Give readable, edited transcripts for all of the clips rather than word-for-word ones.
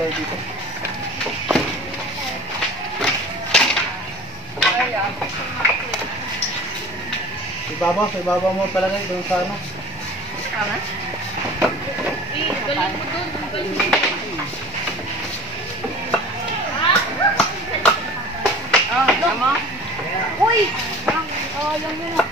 tayo dito. Sa ibabaw mo palagay doon sa ano. Tama? Galing mo doon. Galing mo doon. Tama? Uy! Alam mo na.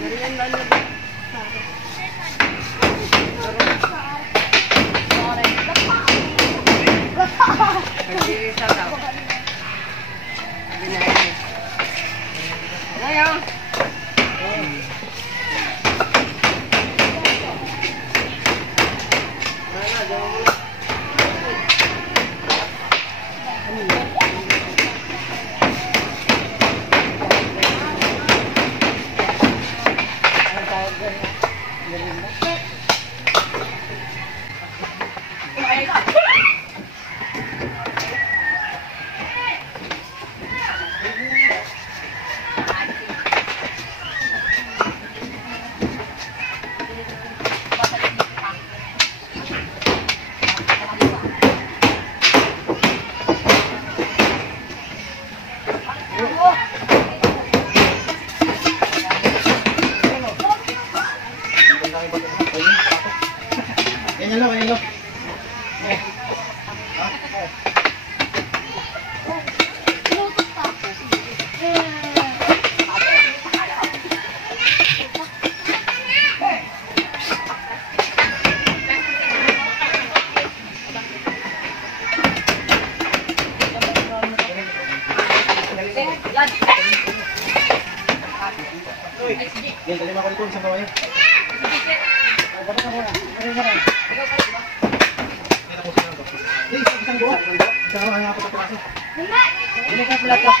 Merienda na ba? Nag-iisa daw. Binahin. Ngayon. Yan, dali mo ako dito sa bawah yan. Dapat na muna. Yan ako siya ng isang buo. Isang buo, apat na piraso. Hindi ka pala ito.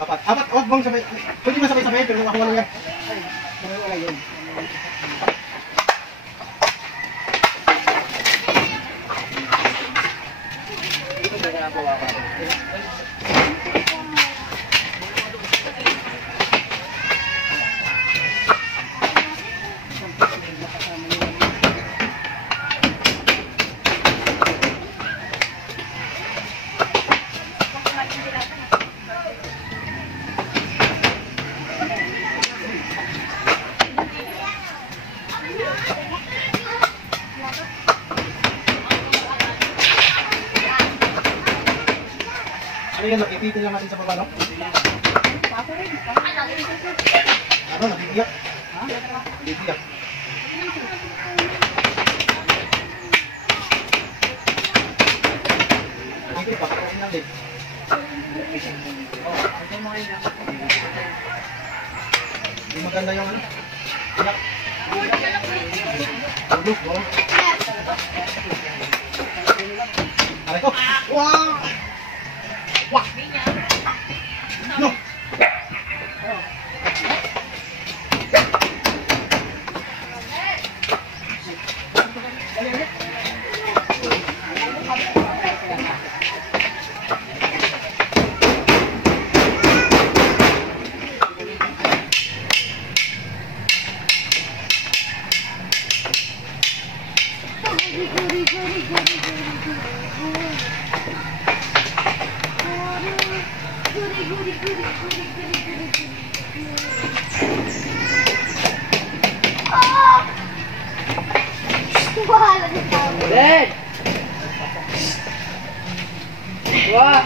Apat. Apat, huwag bang sabay. Pwede ba sabay-sabay, pero ako wala yan. Wala yan. Ito ba na ako ako? Ano yan, nakipitin lang natin sa baba, no? Ano, nabibiyak? Ha? Nabibiyak. Nakikita, pakakain lang din. Hindi maganda yung ano? Iyak. Tulog, no? Aray ko! Wow! Wah! No! Red! Wah!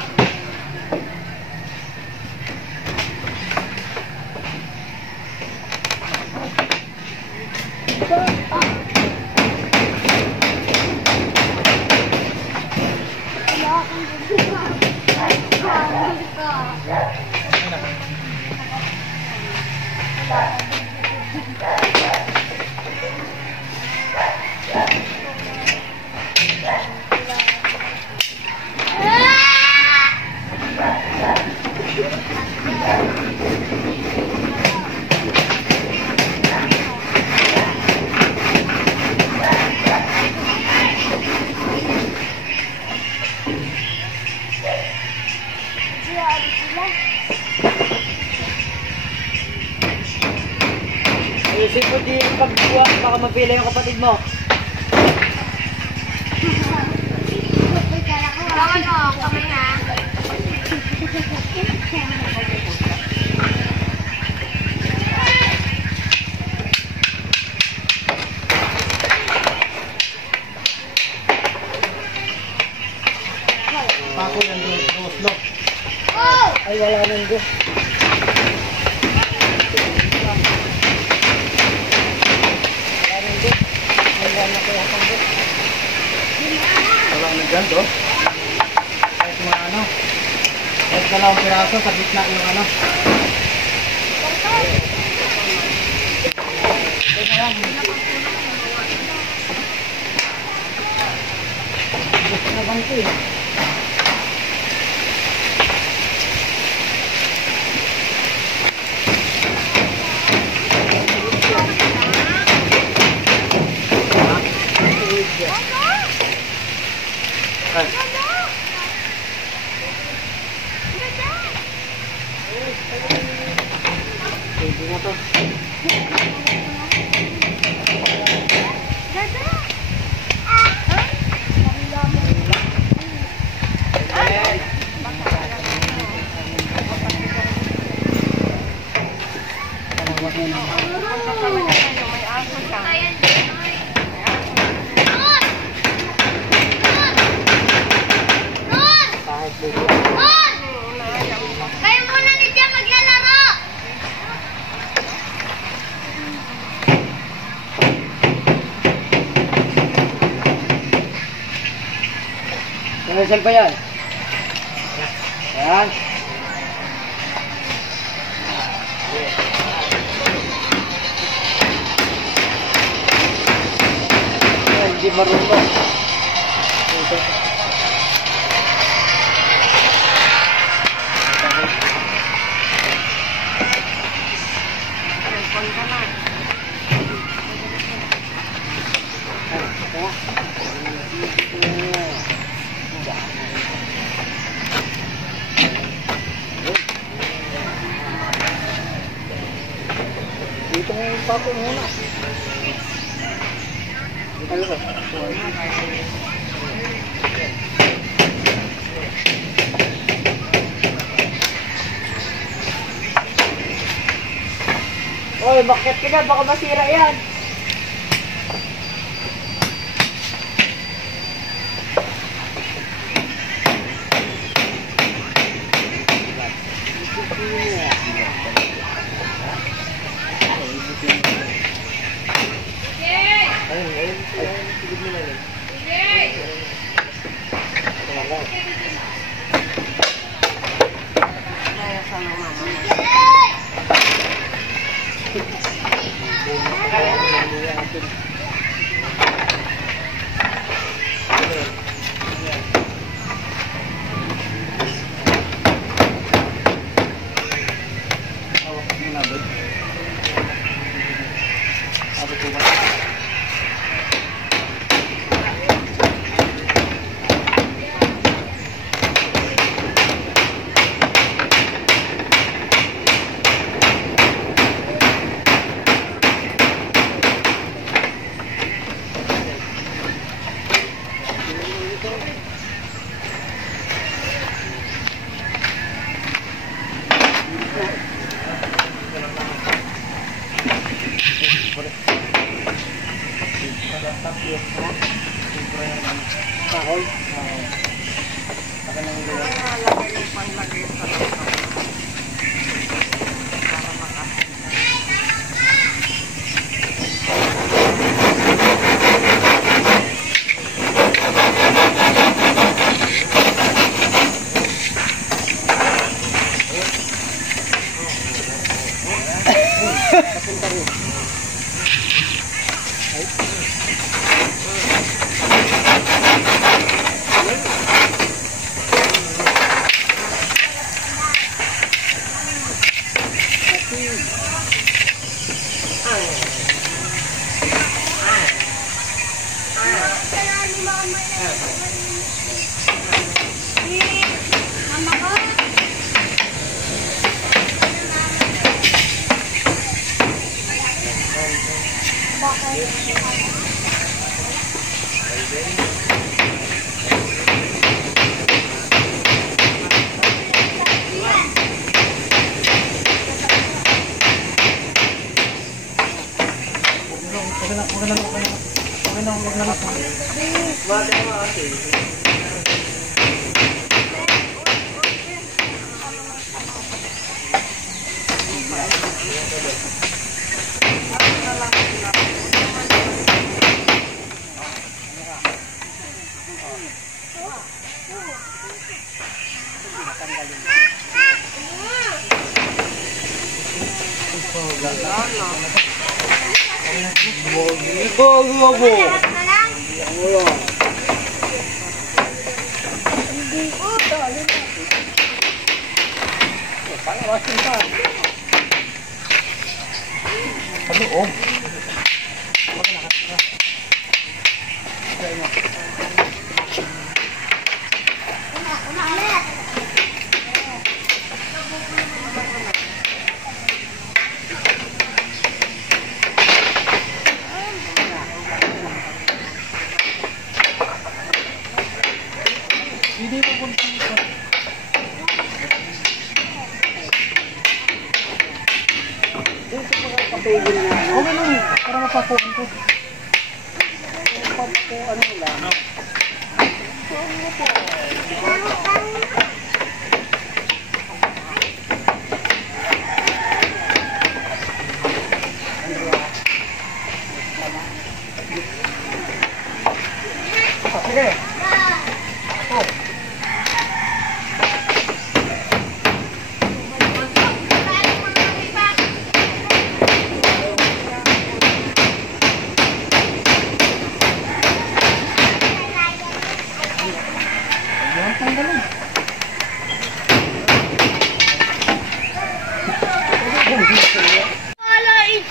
Hindi po di pagbuwa, baka mapila yung kapatid mo. Bawal mo, kamay ha. Pako yan doon, slope. Ay, wala nang go. Wala na dyan to. Kahit mga ano. Kahit dalawang piraso sa gitna yung ano. Nabanti eh. Ay. Pwede na to. Kayo muna ni Tia maglalaro! Saan pa yan? Yan. Hindi marunong. Dito mo yung papo muna. Dito ka. Oy, bakit ka na? Baka masira yan.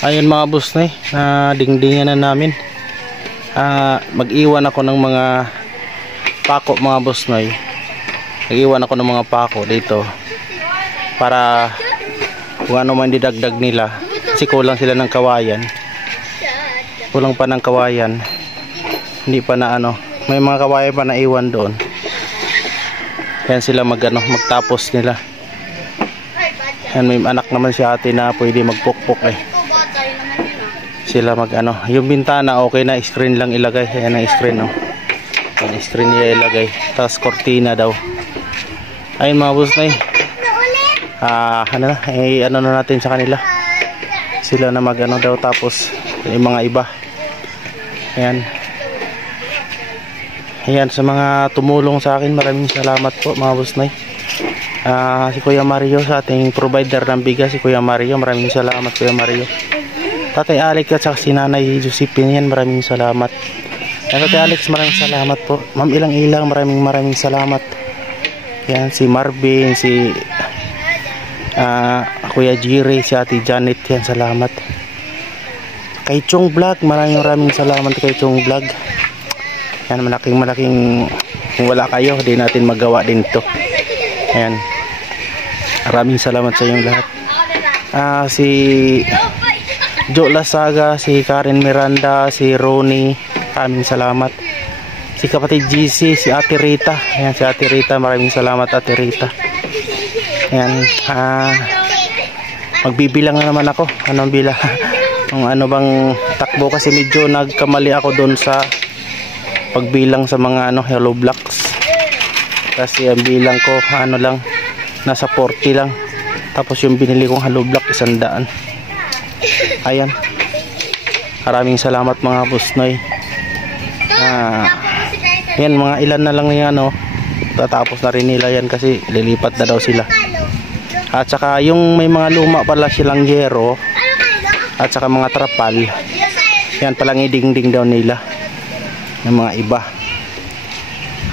Ayun mga boss na dingdingan na namin. Mag-iwan ako ng mga pako mga boss na Mag-iwan ako ng mga pako dito para kung ano man didagdag nila, kasi kulang sila ng kawayan. Kulang pa ng kawayan. Hindi pa na may mga kawayan pa na iwan doon. Yan sila magtapos nila. Yan, may anak naman si ate na pwede magpukpok sila yung bintana okay na, screen lang ilagay. Ayan ang screen ang screen niya ilagay, tapos kortina daw. Ayun mga boss na na natin sa kanila, sila na daw, tapos yung mga iba. Ayan sa mga tumulong sa akin, maraming salamat po mga boss na si Kuya Mario, sa ating provider ng bigas, si Kuya Mario, maraming salamat Kuya Mario. Tatay Alex at saka si Nanay Josephine, yan, maraming salamat. Tatay Alex, maraming salamat po. Ma'am Ilang, maraming salamat. Yan, si Marvin, si Kuya Jiri, si Ate Janet, yan, salamat. Kay Chong Vlog, maraming salamat kay Chong Vlog. Yan, malaking kung wala kayo, di natin magawa din to. Ayan, maraming salamat sa inyong lahat. Si Jo Lasaga, si Karen Miranda, si Ronnie, maraming salamat. Si kapatid GC, si Ate Rita. Ayan, si Ate Rita, maraming salamat Ate Rita. Ayan, magbibilang na naman ako. Anong bilang? Kung ano bang takbo, kasi medyo nagkamali ako doon sa pagbilang sa mga hollow blocks. Kasi ang bilang ko lang, nasa 40 lang. Tapos yung binili kong hollow block 100. Ayan, maraming salamat mga boss noy. Yan, mga ilan na lang yan tatapos na rin nila yan, kasi lilipat na daw sila. At saka yung may mga luma pala silang yero at saka mga trapal, yan palang idingding daw nila ng mga iba.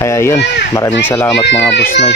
Kaya yun, maraming salamat mga boss noy.